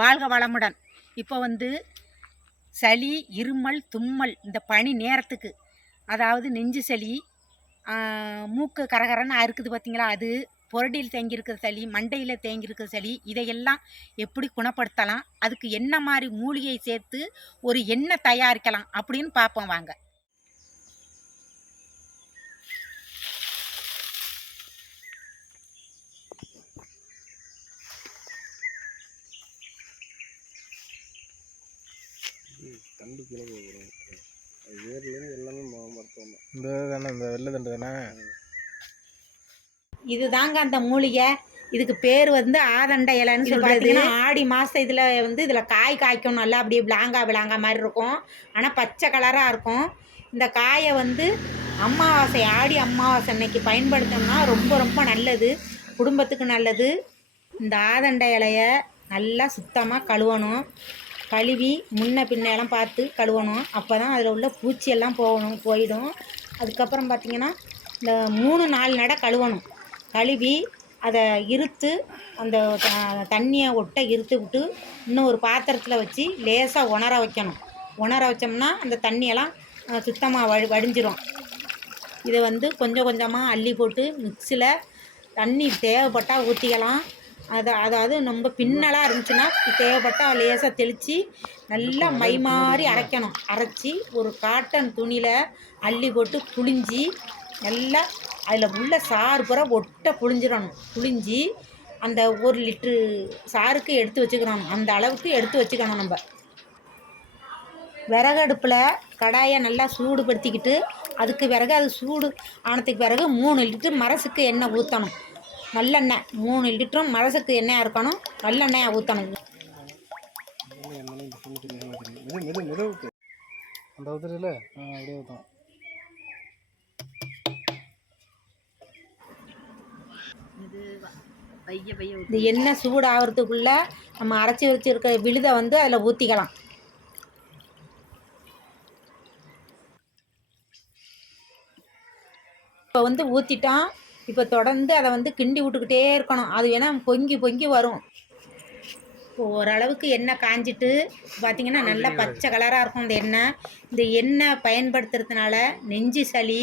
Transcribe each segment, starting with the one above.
வாழ்க வளமுடன். இப்போ வந்து சளி இருமல் தும்மல் இந்த பனி நேரத்துக்கு. அதாவது நெஞ்சு சளி மூக்கு கரகரன்னு அறுக்குது பார்த்தீங்களா? அது பொரடியில் தேங்கியிருக்கிற சளி மண்டையில் தேங்கியிருக்கிற சளி இதையெல்லாம் எப்படி குணப்படுத்தலாம்? அதுக்கு என்ன மாதிரி மூலிகை சேர்த்து ஒரு எண்ணெய் தயாரிக்கலாம் அப்படின்னு பார்ப்போம் வாங்க. தண்டு கீழே போகிறோம் அது வேர்லேருந்து எல்லாமே மருத்துவம் தான். இந்த தானே இந்த வெள்ளை தண்டு தானே? இதுதாங்க அந்த மூலிகை. இதுக்கு பேர் வந்து ஆதண்ட இலைன்னு சொல்கிறது ஆடி மாதம் இதில் வந்து இதில் காய் காய்க்கும் நல்லா அப்படியே விளாங்கா விளாங்கா மாதிரி இருக்கும். ஆனால் பச்சை கலராக இருக்கும். இந்த காயை வந்து அமாவாசை ஆடி அமாவாசை அன்னைக்கு பயன்படுத்தோம்னா ரொம்ப ரொம்ப நல்லது. குடும்பத்துக்கு நல்லது. இந்த ஆதண்ட இலைய நல்லா சுத்தமாக கழுவணும். கழுவி முன்ன பின்னெல்லாம் பார்த்து கழுவணும். அப்போ தான் அதில் உள்ள பூச்சியெல்லாம் போகணும் போயிடும். அதுக்கப்புறம் பார்த்திங்கன்னா இந்த மூணு நாலு நட கழுவணும். கழுவி அதை இருத்து அந்த தண்ணியை ஒட்ட இருத்து விட்டு இன்னும் ஒரு பாத்திரத்தில் வச்சு லேசாக உணர வைக்கணும். உணர வச்சோம்னா அந்த தண்ணியெல்லாம் சுத்தமாக வடி வடிஞ்சிரும். இதை வந்து கொஞ்சம் கொஞ்சமாக அள்ளி போட்டு மிக்ஸியில் தண்ணி தேவைப்பட்டால் ஊற்றிக்கலாம் அது அதாவது ரொம்ப பின்னலாக இருந்துச்சுன்னா தேவைப்பட்டால் லேசாக தெளித்து நல்லா மை மாதிரி அரைக்கணும். அரைச்சி ஒரு காட்டன் துணியில் அள்ளி போட்டு புழிஞ்சி நல்லா அதில் உள்ள சாறு பூரா ஒட்ட புழிஞ்சிடணும். புழிஞ்சி அந்த ஒரு லிட்ரு சாருக்கு எடுத்து வச்சுக்கணும். அந்த அளவுக்கு எடுத்து வச்சுக்கணும் நம்ம. விறகடுப்பில் கடாயை நல்லா சூடுபடுத்திக்கிட்டு அதுக்கு பிறகு அது சூடு ஆனதுக்கு பிறகு மூணு லிட்டரு மரசுக்கு எண்ணெய் ஊற்றணும் நல்லெண்ணெய். மூணு லிட்டரும் மரசுக்கு எண்ணெயாக இருக்கணும். நல்லெண்ணெயை ஊற்றணும் அந்த ஆ அப்படியே ஊற்றும் இந்த எண்ணெய் சூடு ஆகிறதுக்குள்ளே நம்ம அரைச்சி வச்சுருக்க விழுதை வந்து அதில் ஊற்றிக்கலாம் இப்போ வந்து ஊற்றிட்டோம் இப்போ தொடர்ந்து அதை வந்து கிண்டி விட்டுக்கிட்டே இருக்கணும். அது வேணா பொங்கி பொங்கி வரும். இப்போ ஓரளவுக்கு எண்ணெய் காஞ்சிட்டு பார்த்தீங்கன்னா நல்லா பச்சை கலராக இருக்கும் இந்த எண்ணெய். இந்த எண்ணெய் பயன்படுத்துறதுனால நெஞ்சு சளி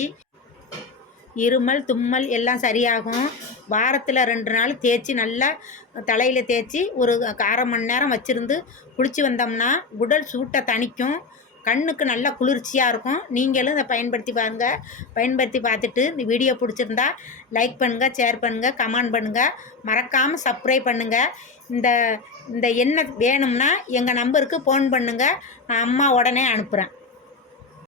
இருமல் தும்மல் எல்லாம் சரியாகும். வாரத்தில் ரெண்டு நாள் தேய்ச்சி நல்லா தலையில் தேய்ச்சி ஒரு அரை மணி நேரம் வச்சுருந்து குளித்து வந்தோம்னா உடல் சூட்டை தணிக்கும். கண்ணுக்கு நல்லா குளிர்ச்சியாக இருக்கும். நீங்களும் இதை பயன்படுத்தி பாருங்கள் பயன்படுத்தி பார்த்துட்டு இந்த வீடியோ பிடிச்சிருந்தா லைக் பண்ணுங்கள் ஷேர் பண்ணுங்கள் கமெண்ட் பண்ணுங்கள் மறக்காமல் சப்ஸ்கிரைப் பண்ணுங்கள் இந்த இந்த எண்ணெய் வேணும்னா எங்கள் நம்பருக்கு ஃபோன் பண்ணுங்கள் நான் அம்மா உடனே அனுப்புகிறேன்